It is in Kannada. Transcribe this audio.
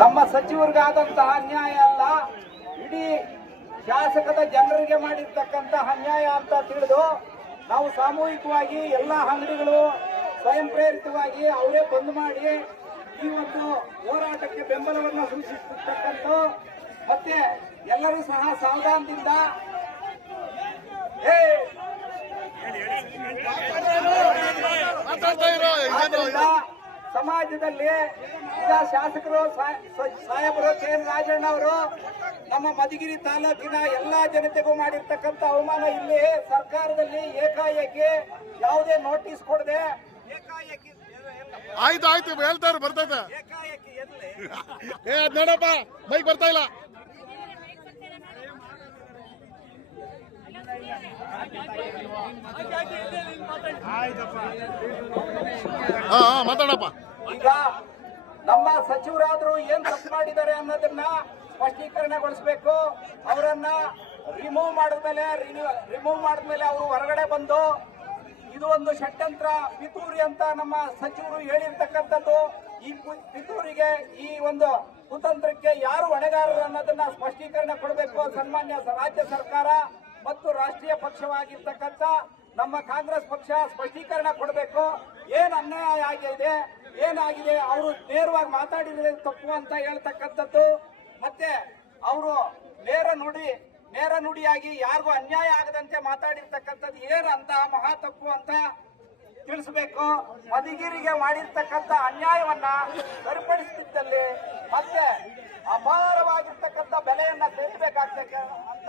ನಮ್ಮ ಸಚಿವರಿಗಾದಂತಹ ಅನ್ಯಾಯ ಅಲ್ಲ, ಇಡೀ ಶಾಸಕದ ಜನರಿಗೆ ಮಾಡಿರ್ತಕ್ಕಂತಹ ಅನ್ಯಾಯ ಅಂತ ತಿಳಿದು ನಾವು ಸಾಮೂಹಿಕವಾಗಿ ಎಲ್ಲ ಅಂಗಡಿಗಳು ಸ್ವಯಂ ಪ್ರೇರಿತವಾಗಿ ಅವರೇ ಬಂದ್ ಮಾಡಿ ಈ ಒಂದು ಹೋರಾಟಕ್ಕೆ ಬೆಂಬಲವನ್ನು ಸೂಚಿಸತಕ್ಕಂಥ ಮತ್ತೆ ಎಲ್ಲರೂ ಸಹ ಸಾವಧಾನದಿಂದ ಸಮಾಜದಲ್ಲಿ ಈಗ ಶಾಸಕರು ಸಾಹೇಬರು ಕೆ ಎನ್ ರಾಜಣ್ಣ ಅವರು ನಮ್ಮ ಮಧುಗಿರಿ ತಾಲೂಕಿನ ಎಲ್ಲಾ ಜನತೆಗೂ ಮಾಡಿರ್ತಕ್ಕಂಥ ಅವಮಾನ ಇಲ್ಲಿ ಸರ್ಕಾರದಲ್ಲಿ ಏಕಾಏಕಿ ಯಾವುದೇ ನೋಟಿಸ್ ಕೊಡದೆ ಏಕಾಏಕಿ ಆಯ್ತು ಹೇಳ್ತಾರೆ ಬರ್ತೈತೆ ಏಕಾಏಕಿ ನೋಡಪ್ಪ ಬೈಕ್ ಬರ್ತಾ ಇಲ್ಲ. ಮಾತಾಡಪ್ಪ. ಈಗ ನಮ್ಮ ಸಚಿವರಾದ್ರು ಏನ್ ತಪ್ಪು ಮಾಡಿದ್ದಾರೆ ಅನ್ನೋದನ್ನ ಸ್ಪಷ್ಟೀಕರಣಗೊಳಿಸಬೇಕು. ಅವರನ್ನ ರಿಮೂವ್ ಮಾಡಿದ್ಮೇಲೆ ಅವರು ಹೊರಗಡೆ ಬಂದು ಇದು ಒಂದು ಷಡ್ಯಂತ್ರ ಪಿತೂರಿ ಅಂತ ನಮ್ಮ ಸಚಿವರು ಹೇಳಿರ್ತಕ್ಕಂಥದ್ದು. ಈ ಪಿತೂರಿಗೆ ಈ ಒಂದು ಕುತಂತ್ರಕ್ಕೆ ಯಾರು ಹೊಣೆಗಾರರು ಅನ್ನೋದನ್ನ ಸ್ಪಷ್ಟೀಕರಣ ಕೊಡಬೇಕು. ಸನ್ಮಾನ್ಯ ರಾಜ್ಯ ಸರ್ಕಾರ ಮತ್ತು ರಾಷ್ಟ್ರೀಯ ಪಕ್ಷವಾಗಿರ್ತಕ್ಕಂಥ ನಮ್ಮ ಕಾಂಗ್ರೆಸ್ ಪಕ್ಷ ಸ್ಪಷ್ಟೀಕರಣ ಕೊಡಬೇಕು. ಏನ್ ಅನ್ಯಾಯ ಏನಾಗಿದೆ ಅವರು ನೇರವಾಗಿ ಮಾತಾಡಿದ್ರೆ ತಪ್ಪು ಅಂತ ಹೇಳ್ತಕ್ಕಂಥದ್ದು. ಮತ್ತೆ ಅವರು ನೇರ ನುಡಿಯಾಗಿ ಯಾರಿಗೂ ಅನ್ಯಾಯ ಆಗದಂತೆ ಮಾತಾಡಿರ್ತಕ್ಕಂಥದ್ದು ಏನಂತ ಮಹಾ ತಪ್ಪು ಅಂತ ತಿಳಿಸಬೇಕು. ಮಧುಗಿರಿಗೆ ಮಾಡಿರ್ತಕ್ಕಂಥ ಅನ್ಯಾಯವನ್ನ ಸರಿಪಡಿಸುತ್ತಿದ್ದಲ್ಲಿ ಮತ್ತೆ ಅಪಾರವಾಗಿರ್ತಕ್ಕಂಥ ಬೆಲೆಯನ್ನ ತೆರಬೇಕಾಗ್ತದೆ ಅಂತ